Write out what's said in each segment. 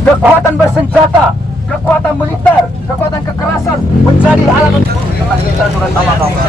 Kekuatan bersenjata, kekuatan militer, kekuatan kekerasan menjadi alat untuk kita sudah sama-sama.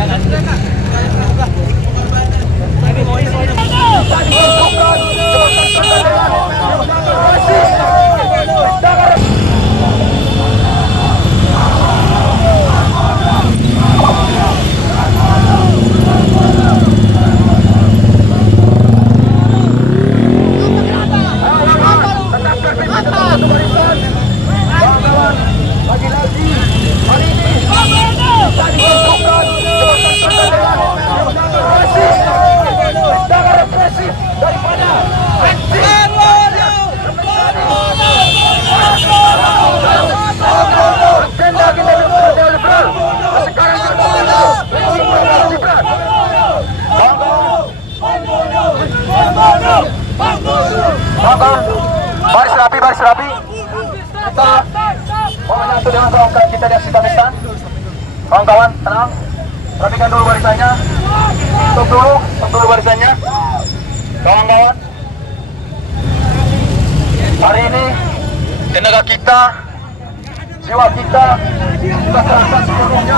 Baris rapi. Kita mau menyatu dengan kawan-kawan kita di aksi Pakistan. Kawan-kawan, tenang. Rapikan dulu barisannya. Stop dulu barisannya. Kawan-kawan, hari ini tenaga kita, jiwa kita serahkan sepenuhnya.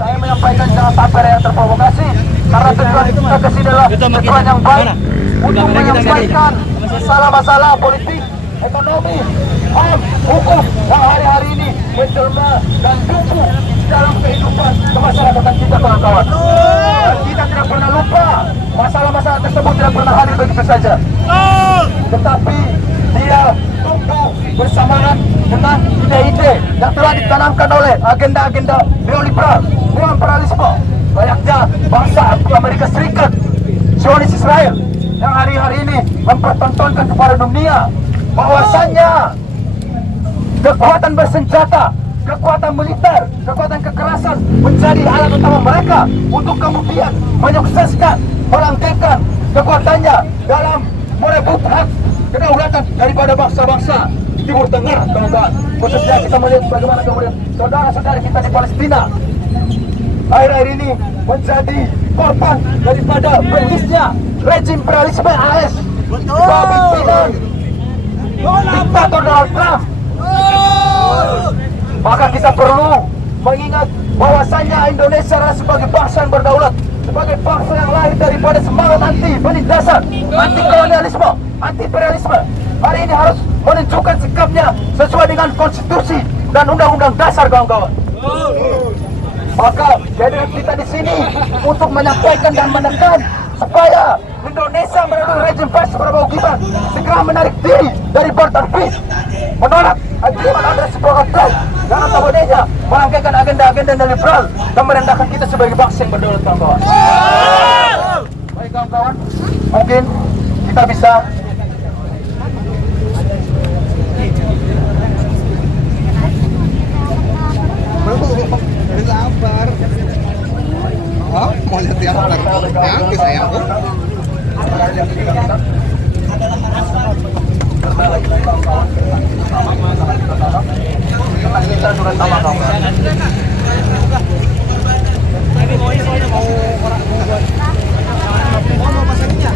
Saya menyampaikan jangan sampai yang terprovokasi, karena tujuan kita kesini adalah tujuan yang baik untuk menyampaikan masalah-masalah politik, ekonomi, HAM, hukum yang hari-hari ini menjelma dan tumbuh dalam kehidupan kemasyarakatan kita, kawan-kawan. Dan kita tidak pernah lupa masalah-masalah tersebut tidak pernah hadir begitu saja, tetapi dia tumbuh bersamaan dengan ide-ide yang telah ditanamkan oleh agenda-agenda neoliberal, neoliberalisme, layaknya bangsa Amerika Serikat, Zionis Israel, yang hari-hari ini mempertontonkan kepada dunia bahwasannya kekuatan bersenjata, kekuatan militer, kekuatan kekerasan menjadi alat utama mereka untuk kemudian menyukseskan, melanggengkan kekuatannya dalam merebut hak kedaulatan daripada bangsa-bangsa Timur Tengah, kawan-kawan. Khususnya kita melihat bagaimana kemudian saudara-saudara kita di Palestina akhir-akhir ini menjadi korban daripada bengisnya rejim imperialisme AS di bawah pimpinan diktator Donald Trump. Maka kita perlu mengingat bahwasannya Indonesia adalah sebagai bangsa yang berdaulat, sebagai bangsa yang lahir daripada semangat anti penindasan, anti kolonialisme, anti imperialisme, hari ini harus menunjukkan sikapnya sesuai dengan konstitusi dan undang-undang dasar, kawan-kawan. Maka jadi kita di sini untuk menyampaikan dan menekan supaya Indonesia melalui rejim Pak Prabowo Gibran segera menarik diri dari Bretton Woods, menolak agreement Andreas Sepakatkan dan notabene-nya melanggengkan agenda-agenda neoliberal dan merendahkan kita sebagai bangsa yang berdaulat, kawan-kawan. Baik, kawan-kawan, mungkin kita bisa lapar. Oh, mau lihat yang nanti saya. Kita sudah sama-sama. Mau pasangnya.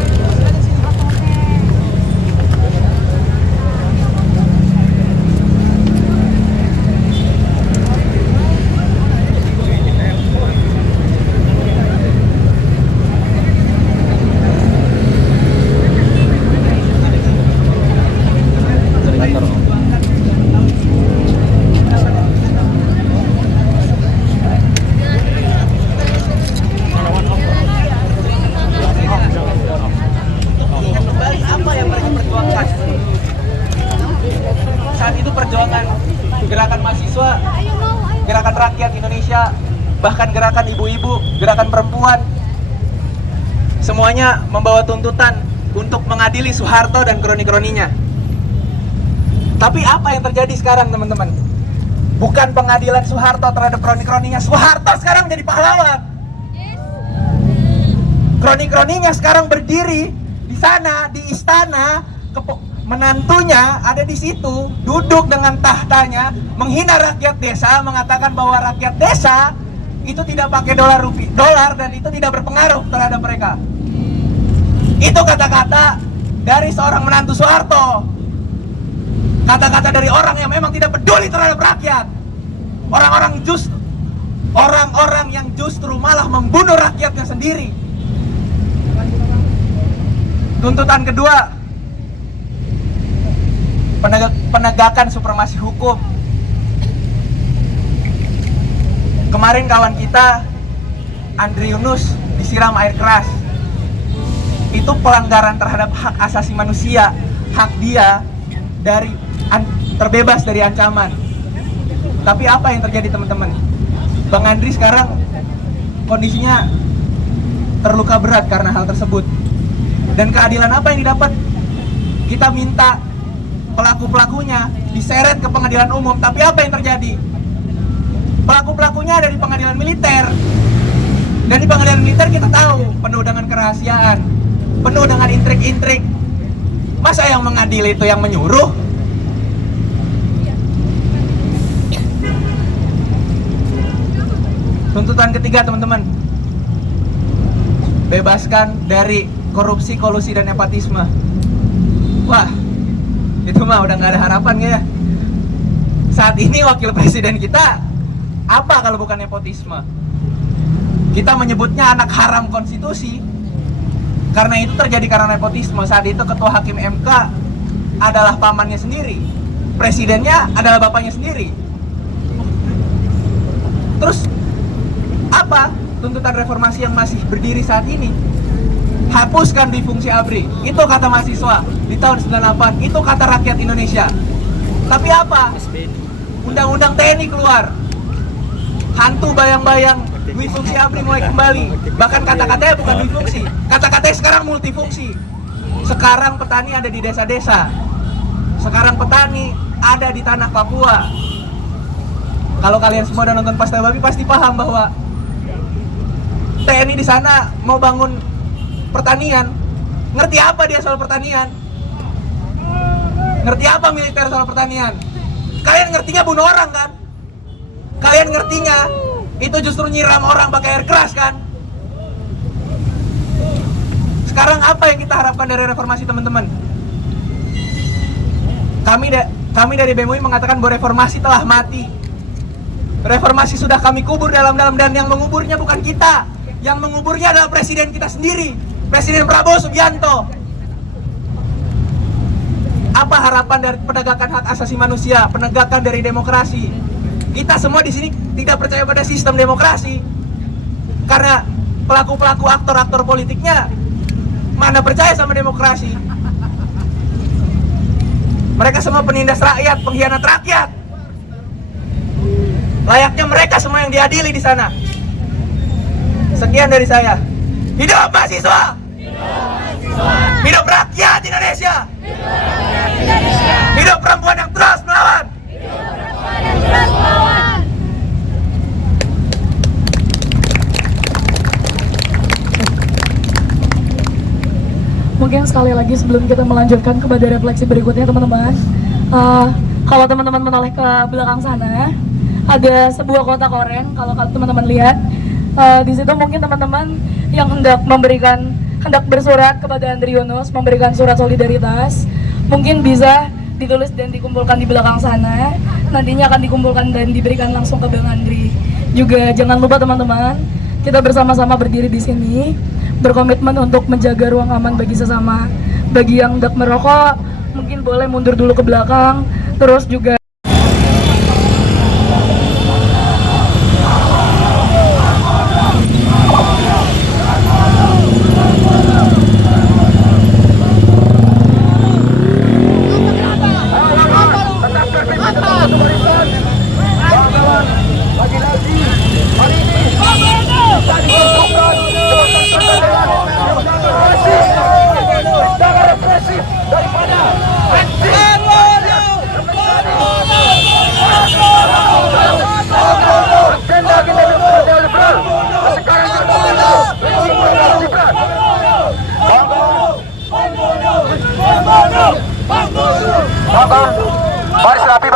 Gerakan mahasiswa, gerakan rakyat Indonesia, bahkan gerakan ibu-ibu, gerakan perempuan, semuanya membawa tuntutan untuk mengadili Soeharto dan kroni-kroninya. Tapi apa yang terjadi sekarang teman-teman? Bukan pengadilan Soeharto terhadap kroni-kroninya. Soeharto sekarang jadi pahlawan. Kroni-kroninya sekarang berdiri di sana, di istana. Menantunya ada di situ, duduk dengan tahtanya, menghina rakyat desa, mengatakan bahwa rakyat desa itu tidak pakai dolar dan itu tidak berpengaruh terhadap mereka. Itu kata-kata dari seorang menantu Soeharto. Kata-kata dari orang yang memang tidak peduli terhadap rakyat. Orang-orang yang justru malah membunuh rakyatnya sendiri. Tuntutan kedua, penegakan supremasi hukum. Kemarin kawan kita Andri Yunus disiram air keras. Itu pelanggaran terhadap hak asasi manusia, hak dia dari terbebas dari ancaman. Tapi apa yang terjadi teman-teman? Bang Andri sekarang kondisinya terluka berat karena hal tersebut. Dan keadilan apa yang didapat? Kita minta pelaku-pelakunya diseret ke pengadilan umum. Tapi apa yang terjadi? Pelaku-pelakunya ada di pengadilan militer. Dan di pengadilan militer kita tahu penuh dengan kerahasiaan, penuh dengan intrik-intrik. Masa yang mengadili itu yang menyuruh? Tuntutan ketiga teman-teman, bebaskan dari korupsi, kolusi, dan nepotisme. Wah, itu mah udah gak ada harapan ya. Saat ini wakil presiden kita apa kalau bukan nepotisme? Kita menyebutnya anak haram konstitusi karena itu terjadi karena nepotisme. Saat itu ketua hakim MK adalah pamannya sendiri, presidennya adalah bapaknya sendiri. Terus apa tuntutan reformasi yang masih berdiri saat ini? Hapuskan difungsi ABRI. Itu kata mahasiswa di tahun 98. Itu kata rakyat Indonesia. Tapi apa? Undang-undang TNI keluar. Hantu bayang-bayang difungsi ABRI mulai kembali. Bahkan kata-katanya bukan difungsi, kata-katanya sekarang multifungsi. Sekarang petani ada di desa-desa. Sekarang petani ada di tanah Papua. Kalau kalian semua udah nonton Pasta Babi pasti paham bahwa TNI di sana mau bangun pertanian. Ngerti apa dia soal pertanian? Ngerti apa militer soal pertanian? Kalian ngertinya bunuh orang kan? Kalian ngertinya itu justru nyiram orang pakai air keras kan? Sekarang apa yang kita harapkan dari reformasi teman-teman? Kami dari BEM UI mengatakan bahwa reformasi telah mati. Reformasi sudah kami kubur dalam-dalam, dan yang menguburnya bukan kita. Yang menguburnya adalah presiden kita sendiri, Presiden Prabowo Subianto. Apa harapan dari penegakan hak asasi manusia, penegakan dari demokrasi? Kita semua di sini tidak percaya pada sistem demokrasi. Karena pelaku-pelaku aktor-aktor politiknya mana percaya sama demokrasi. Mereka semua penindas rakyat, pengkhianat rakyat. Layaknya mereka semua yang diadili di sana. Sekian dari saya. Hidup mahasiswa! Hidup rakyat Indonesia! Hidup perempuan yang terus melawan! Mungkin sekali lagi sebelum kita melanjutkan kepada refleksi berikutnya teman-teman, kalau teman-teman menoleh ke belakang sana ada sebuah kotak oranye. Kalau teman-teman lihat di situ mungkin teman-teman yang hendak bersurat kepada Andri Yunus, memberikan surat solidaritas, mungkin bisa ditulis dan dikumpulkan di belakang sana. Nantinya akan dikumpulkan dan diberikan langsung ke Bang Andri. Juga jangan lupa teman-teman, kita bersama-sama berdiri di sini, berkomitmen untuk menjaga ruang aman bagi sesama. Bagi yang hendak merokok, mungkin boleh mundur dulu ke belakang. Terus juga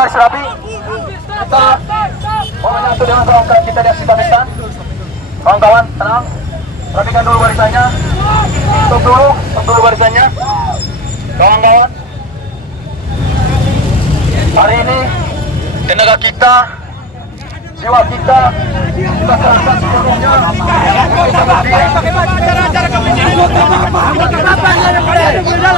Baris rapi. Kita mau menyatu dengan kawan-kawan kita di aksi barisan. Kawan-kawan tenang, rapikan dulu barisannya. Stop dulu barisannya. Kawan-kawan, hari ini tenaga kita, jiwa kita kerahkan seluruhnya. Kita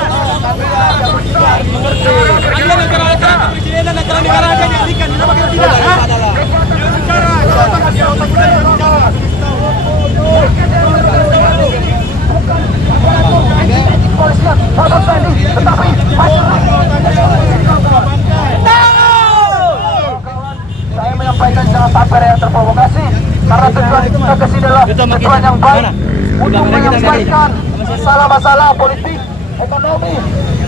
saya menyampaikan jangan sampai yang terprovokasi, karena tujuan kita ke sini adalah tujuan yang baik untuk menyampaikan masalah-masalah politik, ekonomi,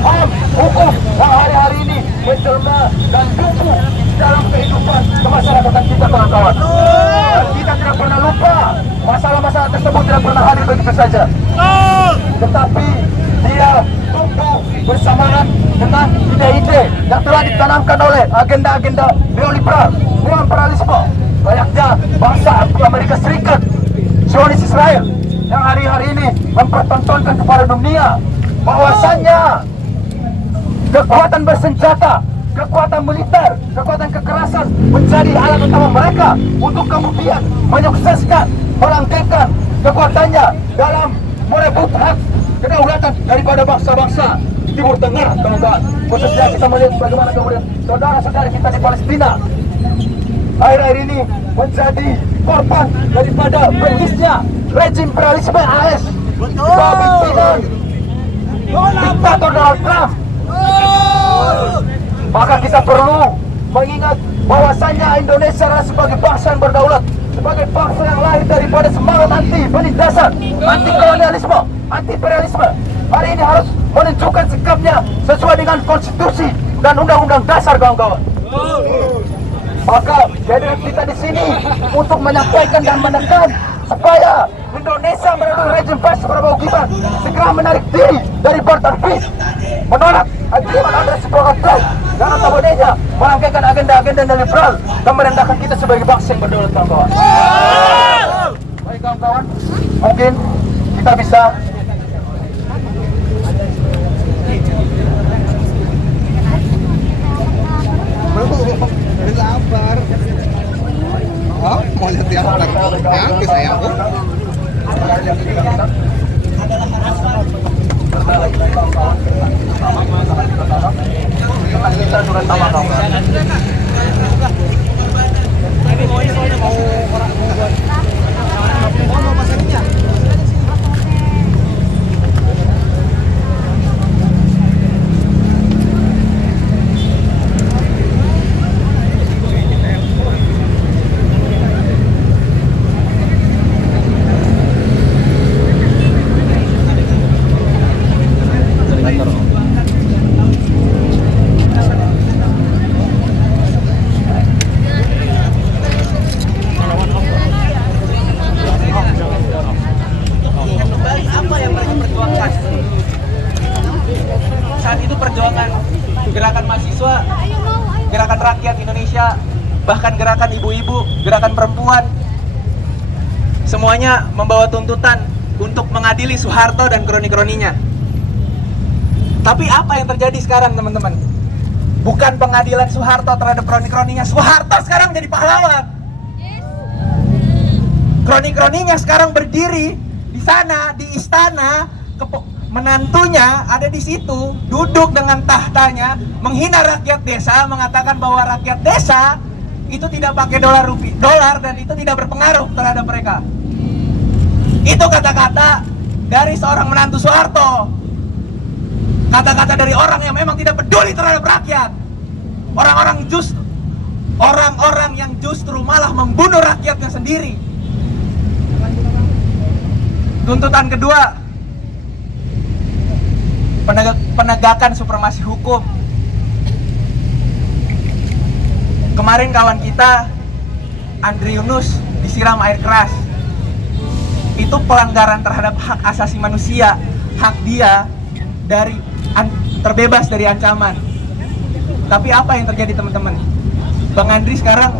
HAM, hukum yang hari-hari ini menjelma dan tumbuh dalam kehidupan kemasyarakatan kita, kawan-kawan. Dan kita tidak pernah lupa masalah-masalah tersebut tidak pernah hadir begitu saja, tetapi dia tumbuh bersamaan dengan ide-ide yang telah ditanamkan oleh agenda-agenda neoliberal, neoliberalisme, layaknya bangsa Amerika Serikat, Zionis Israel, yang hari-hari ini mempertontonkan kepada dunia bahwasannya kekuatan bersenjata, kekuatan militer, kekuatan kekerasan menjadi alat utama mereka untuk kemudian menyukseskan, melanggengkan kekuatannya dalam merebut hak kedaulatan daripada bangsa-bangsa di Timur Tengah, kawan-kawan. Khususnya kita melihat bagaimana kemudian saudara-saudara kita di Palestina akhir-akhir ini menjadi korban daripada bengisnya rejim imperialisme AS pimpinan diktator Donald Trump. Maka kita perlu mengingat bahwasannya Indonesia adalah sebagai bangsa yang berdaulat, sebagai bangsa yang lahir daripada semangat anti penindasan, anti kolonialisme, anti imperialisme, hari ini harus menunjukkan sikapnya sesuai dengan konstitusi dan undang-undang dasar, kawan-kawan. Maka jadi kita di sini untuk menyampaikan dan menekan supaya Indonesia melalui rejim fasis Prabowo Gibran segera menarik diri dari Barter Peace, menolak agreement Andres Sipokotay, dan notabene-nya merangkaikan agenda-agenda neoliberal dan merendahkan kita sebagai bangsa yang berdaulat, kawan-kawan. Baik, kawan-kawan, mungkin kita bisa lapar. Oh, mau lihat teater? Nyampe sayangku. Kita sudah sama-sama. Gerakan mahasiswa, gerakan rakyat Indonesia, bahkan gerakan ibu-ibu, gerakan perempuan, semuanya membawa tuntutan untuk mengadili Soeharto dan kroni-kroninya. Tapi apa yang terjadi sekarang, teman-teman? Bukan pengadilan Soeharto terhadap kroni-kroninya. Soeharto sekarang menjadi pahlawan. Kroni-kroninya sekarang berdiri di sana, di istana, menantunya ada di situ, duduk dengan tahtanya, menghina rakyat desa, mengatakan bahwa rakyat desa itu tidak pakai dolar dan itu tidak berpengaruh terhadap mereka. Itu kata-kata dari seorang menantu Soeharto, kata-kata dari orang yang memang tidak peduli terhadap rakyat, orang-orang yang justru malah membunuh rakyatnya sendiri. Tuntutan kedua, penegakan supremasi hukum. Kemarin kawan kita Andri Yunus disiram air keras. Itu pelanggaran terhadap hak asasi manusia, hak dia terbebas dari ancaman. Tapi apa yang terjadi, teman-teman? Bang Andri sekarang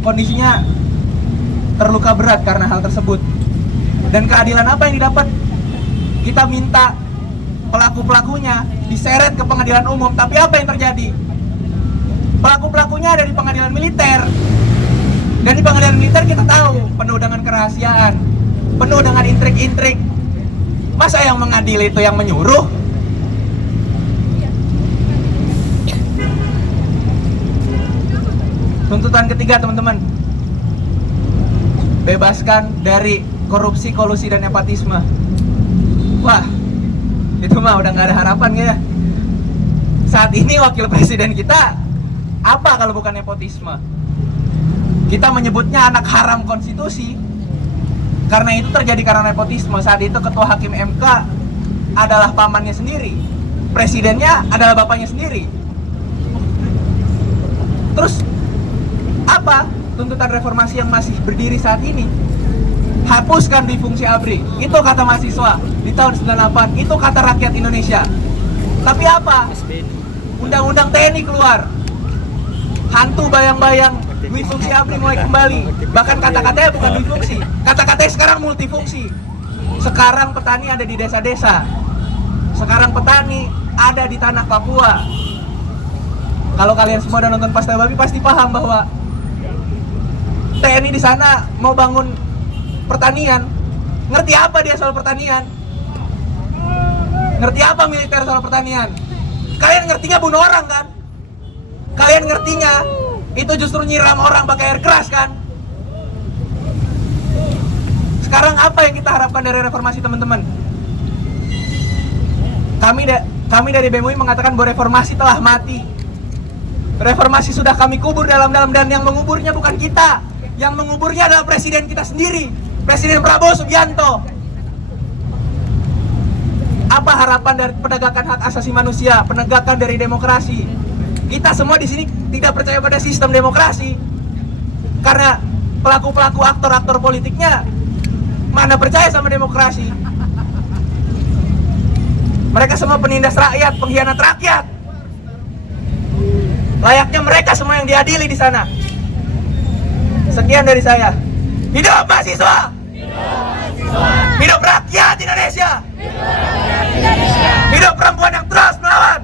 kondisinya terluka berat karena hal tersebut. Dan keadilan apa yang didapat? Kita minta pelaku-pelakunya diseret ke pengadilan umum, tapi apa yang terjadi? Pelaku-pelakunya ada di pengadilan militer. Dan di pengadilan militer kita tahu penuh dengan kerahasiaan, penuh dengan intrik-intrik. Masa yang mengadili itu yang menyuruh? Tuntutan ketiga, teman-teman, bebaskan dari korupsi, kolusi, dan nepotisme. Wah, itu mah udah gak ada harapan ya. Saat ini wakil presiden kita apa kalau bukan nepotisme? Kita menyebutnya anak haram konstitusi karena itu terjadi karena nepotisme. Saat itu ketua hakim MK adalah pamannya sendiri, presidennya adalah bapaknya sendiri. Terus apa tuntutan reformasi yang masih berdiri saat ini? Hapuskan difungsi ABRI. Itu kata mahasiswa di tahun 98, itu kata rakyat Indonesia. Tapi apa? Undang-undang TNI keluar. Hantu bayang-bayang difungsi ABRI mulai kembali. Bahkan kata-katanya bukan difungsi, kata-katanya sekarang multifungsi. Sekarang petani ada di desa-desa. Sekarang petani ada di tanah Papua. Kalau kalian semua udah nonton Pasta Babi pasti paham bahwa TNI di sana mau bangun pertanian. Ngerti apa dia soal pertanian? Ngerti apa militer soal pertanian? Kalian ngertinya bunuh orang kan? Kalian ngertinya itu justru nyiram orang pakai air keras kan? Sekarang apa yang kita harapkan dari reformasi, teman-teman? Kami dari BEM UI mengatakan bahwa reformasi telah mati. Reformasi sudah kami kubur dalam-dalam, dan yang menguburnya bukan kita. Yang menguburnya adalah presiden kita sendiri, Presiden Prabowo Subianto. Apa harapan dari penegakan hak asasi manusia, penegakan dari demokrasi? Kita semua di sini tidak percaya pada sistem demokrasi karena pelaku-pelaku aktor-aktor politiknya mana percaya sama demokrasi. Mereka semua penindas rakyat, pengkhianat rakyat. Layaknya mereka semua yang diadili di sana. Sekian dari saya. Hidup mahasiswa! Hidup rakyat Indonesia! Hidup perempuan yang terus melawan!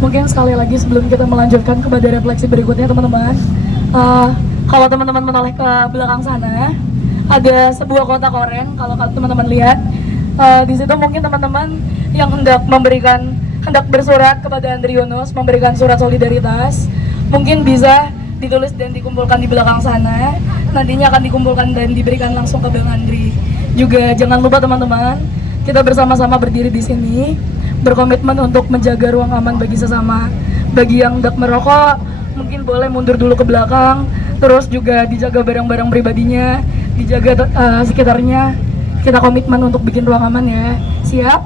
Mungkin sekali lagi sebelum kita melanjutkan kepada refleksi berikutnya, teman-teman, kalau teman-teman menoleh ke belakang sana, ada sebuah kotak oranye. Kalau teman-teman lihat, di situ mungkin teman-teman yang hendak bersurat kepada Andri Yunus, memberikan surat solidaritas, mungkin bisa ditulis dan dikumpulkan di belakang sana. Nantinya akan dikumpulkan dan diberikan langsung ke Bang Andri. Juga jangan lupa, teman-teman, kita bersama-sama berdiri di sini, berkomitmen untuk menjaga ruang aman bagi sesama. Bagi yang hendak merokok, mungkin boleh mundur dulu ke belakang. Terus juga dijaga barang-barang pribadinya, dijaga sekitarnya. Kita komitmen untuk bikin ruang aman ya. Siap?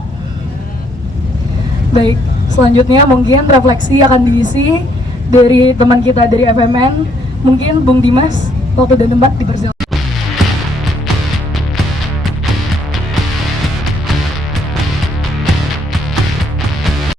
Baik, selanjutnya mungkin refleksi akan diisi dari teman kita dari FMN. Mungkin Bung Dimas, waktu dan tempat dipersilakan.